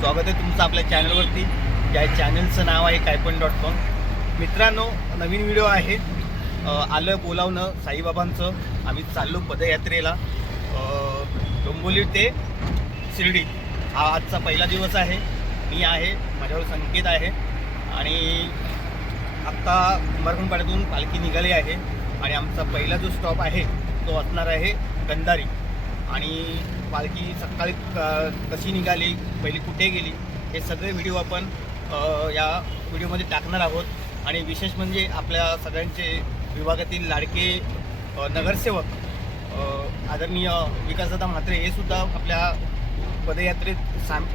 स्वागत आहे तुमचं आपल्या चॅनलवरती. या चॅनलचं नाव आहे कायपण.com. मित्रांनो, नवीन व्हिडिओ आहे. आलं बोलावणं साईबाबांचं. आम्ही चाललो पदयात्रेला डोंबिवली ते शिर्डी. हा आजचा पहिला दिवस आहे. मी आहे, माझ्यावर संकेत आहे आणि आत्ता कुंभारखंडपाड्यातून पालखी निघाली आहे आणि आमचा पहिला जो स्टॉप आहे तो असणार आहे गंधारी. आणि पालखी सकाळी कशी निघाली, पहिली कुठे गेली, हे सगळे व्हिडिओ आपण या व्हिडिओमध्ये टाकणार आहोत. आणि विशेष म्हणजे आपल्या सगळ्यांचे विभागातील लाडके नगरसेवक आदरणीय विकासदादा म्हात्रे हे सुद्धा आपल्या पदयात्रेत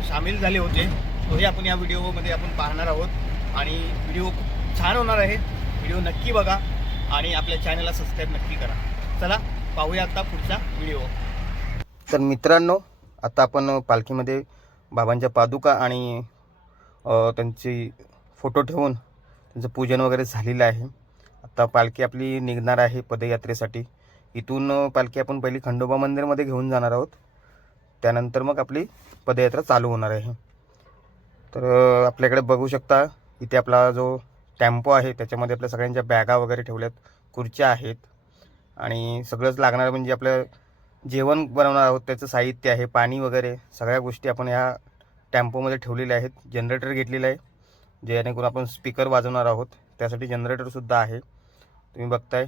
सामील झाले होते. तोही आपण या व्हिडिओमध्ये आपण पाहणार आहोत आणि व्हिडिओ खूप छान होणार आहे. व्हिडिओ नक्की बघा आणि आपल्या चॅनलला सबस्क्राईब नक्की करा. चला पाहूया आता पुढचा व्हिडिओ. तर मित्रांनो, आता आपण पालखीमध्ये बाबांच्या पादुका आणि त्यांची फोटो ठेवून त्यांचं पूजन वगैरे झालेलं आहे. आता पालखी आपली निघणार आहे पदयात्रेसाठी. इथून पालखी आपण पहिली खंडोबा मंदिरमध्ये घेऊन जाणार आहोत. त्यानंतर मग आपली पदयात्रा चालू होणार आहे. तर आपल्याकडे बघू शकता, इथे आपला जो टेम्पो आहे त्याच्यामध्ये आपल्या सगळ्यांच्या बॅगा वगैरे ठेवल्यात, खुर्च्या आहेत आणि सगळंच लागणार म्हणजे आपलं जेवण बनवणार आहोत त्याचं साहित्य आहे, पाणी वगैरे सगळ्या गोष्टी आपण ह्या टेम्पोमध्ये ठेवलेल्या आहेत. जनरेटर घेतलेलं आहे जेणेकरून आपण स्पीकर वाजवणार आहोत, त्यासाठी जनरेटरसुद्धा आहे, तुम्ही बघताय.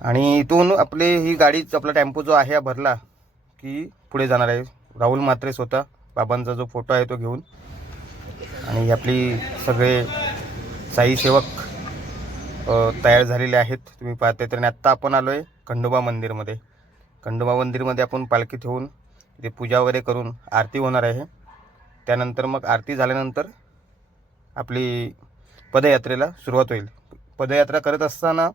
आणि इथून आपली ही गाडी, आपला टेम्पो जो आहे हा भरला की पुढे जाणार आहे. राहुल म्हात्रे स्वतः बाबांचा जो फोटो आहे तो घेऊन. आणि आपली सगळे साई सेवक तयार झालेले आहेत, तुम्ही पाहताय. तर आत्ता आपण आलो आहे खंडोबा मंदिरमध्ये. खंडोबा मंदिरमध्ये आपण पालखी ठेवून तिथे पूजा वगैरे करून आरती होणार आहे. त्यानंतर मग आरती झाल्यानंतर आपली पदयात्रेला सुरुवात होईल. पदयात्रा करत असताना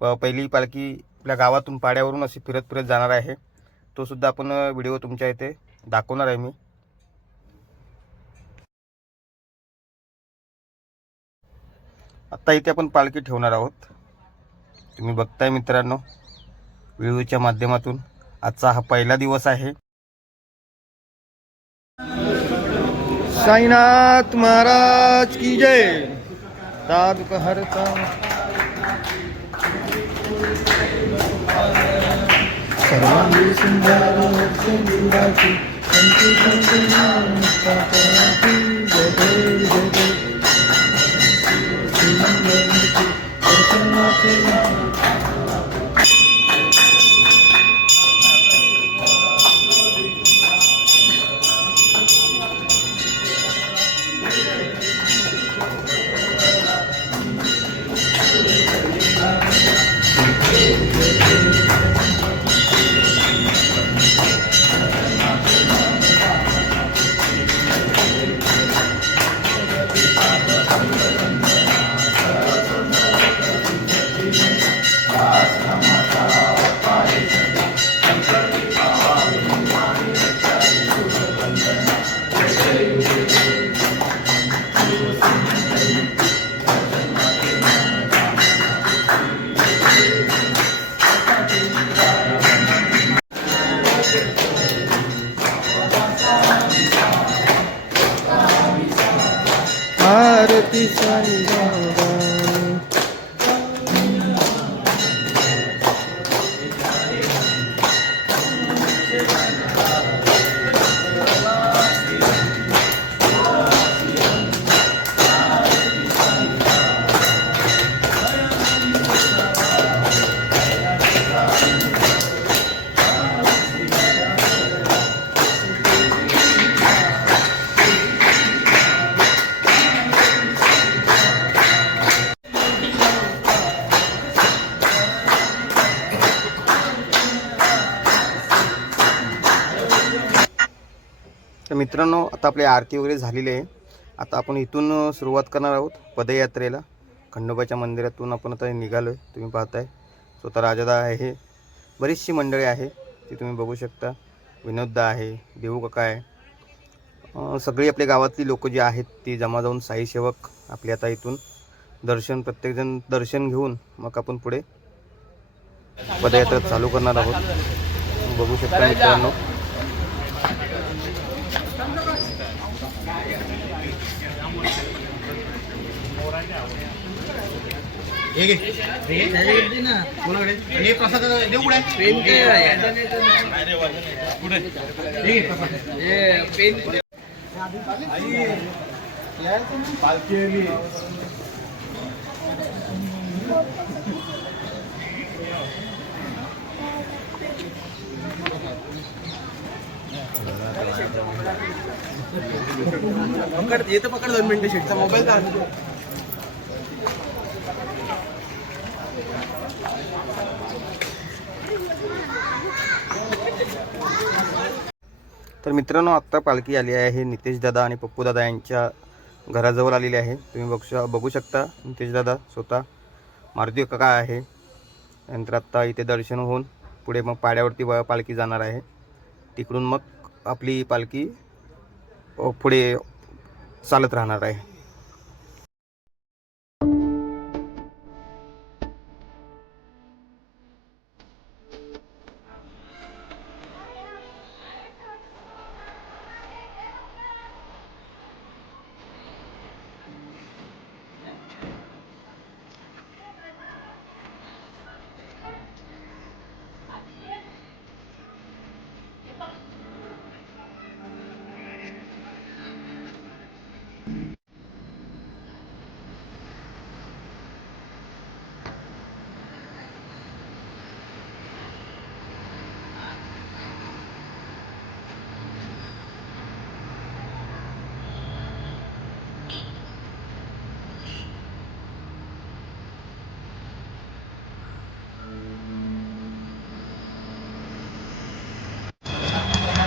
पहिली पालखी आपल्या गावातून पाड्यावरून अशी फिरत फिरत जाणार आहे. तो सुद्धा आपण व्हिडिओ तुमच्या इथे दाखवणार आहे मी. आत्ता इथे आपण पालखी ठेवणार आहोत, तुम्ही बघताय मित्रांनो व्हिडिओच्या माध्यमातून. आजचा हा पहिला दिवस आहे. साईनाथ महाराज की जय. साधु हरता सर्वांगी सुंदर आरती साई बाबा. तर मित्रांनो, आता आपली आरती वगैरे झालेली आहे. आता आपण इथून सुरुवात करणार आहोत पदयात्रेला. खंडोबाच्या मंदिरातून आपण आता निघालो आहे, तुम्ही पाहताय. स्वतः राजादा आहे, बरीचशी मंडळी आहे ती तुम्ही बघू शकता. विनोददा आहे, देऊ काका आहे, सगळी आपल्या गावातली लोक जी आहेत ती जमा जाऊन साई सेवक आपले आता इथून दर्शन, प्रत्येकजण दर्शन घेऊन मग आपण पुढे पदयात्रा चालू करणार आहोत. बघू शकता मित्रांनो. हे घे. कोणाकडे? आणि हे प्रसाद देऊ कुठे? कुठे? हे घे प्रसाद. पालखी आली. पकड येतं, पकड 2 मिनिटं शेटचा मोबाईल का. तर मित्रांनो, आत्ता पालखी आली आहे नितेश दादा आणि पप्पू दादा यांच्या घराजवळ आलेली आहे. तुम्ही बघू शकता नितेश दादा स्वतः, मारुती काका आहे. नंतर आत्ता इथे दर्शन होऊन पुढे मग पाड्यावरती पालखी जाणार आहे. तिकडून मग आपली पालखी पुढे चालत राहणार आहे.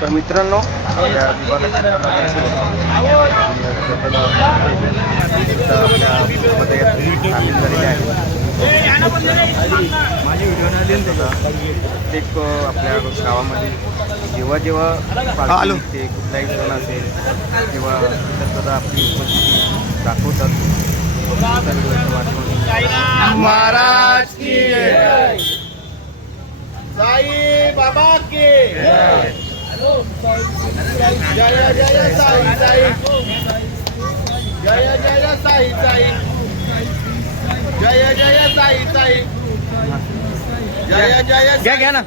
तर मित्रांनो, आपल्या पदयात्रेला सामील झालेले आहे. प्रत्येक आपल्या गावामध्ये जेव्हा पालखी निघते, कुठलाही सण असेल तेव्हा सुद्धा आपली उपस्थिती दाखवतात. महाराज की जय, साई बाबा की जय, जय जय साई साई, जय जय साई साई, जय जय साई साई, जय जय घ्या ना.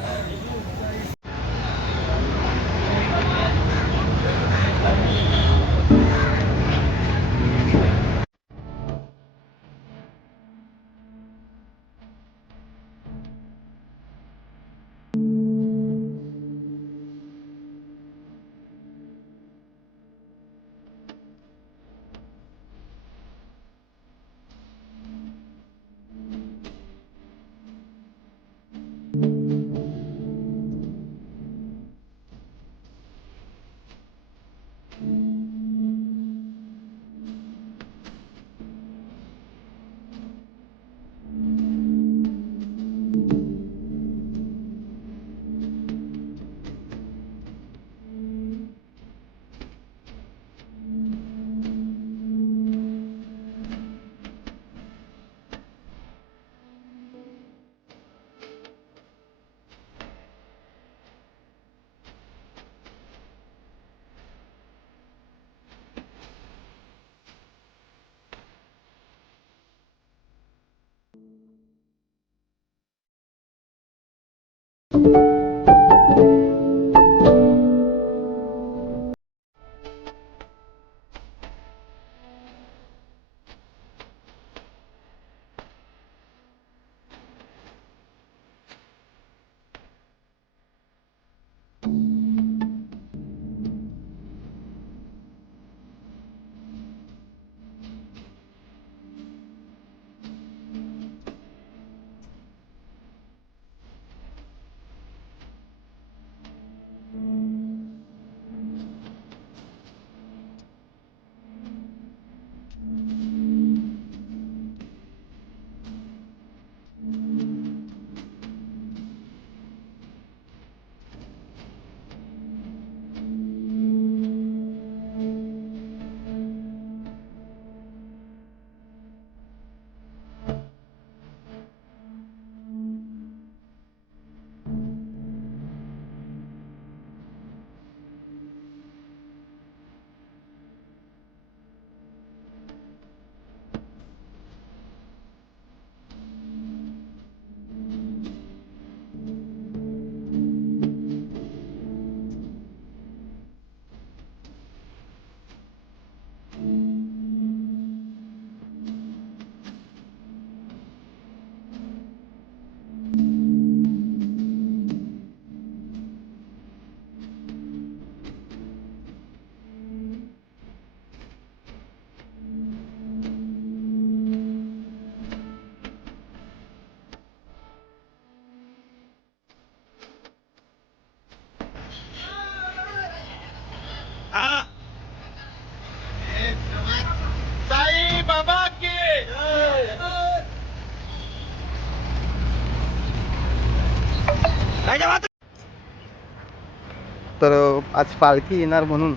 तर आज पालखी येणार म्हणून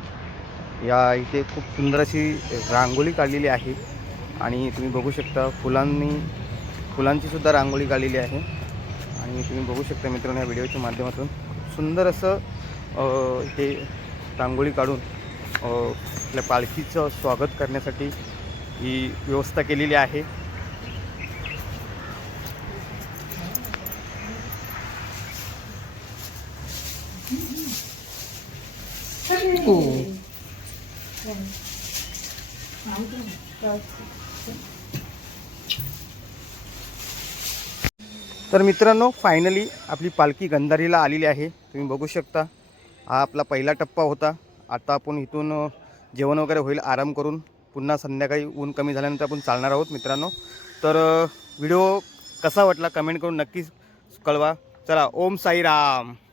या इथे खूप सुंदर अशी रांगोळी काढलेली आहे आणि तुम्ही बघू शकता फुलांची सुद्धा रांगोळी काढलेली आहे आणि तुम्ही बघू शकता मित्रांनो या व्हिडिओच्या माध्यमातून सुंदर असं हे रांगोळी काढून आपल्या पालखीचं स्वागत करण्यासाठी ही व्यवस्था केलेली आहे. तर मित्रांनो फायनली आपली पालखी गंधारीला आलेली आहे. तुम्ही बघू शकता हा आपला पहिला टप्पा होता. आता आपण इथून जेवण वगैरे होईल, आराम करून पुन्हा संध्याकाळी ऊन कमी झाल्यानंतर आपण चालणार आहोत मित्रांनो. तर व्हिडिओ कसा वाटला कमेंट करून नक्कीच कळवा. चला ओम साईराम.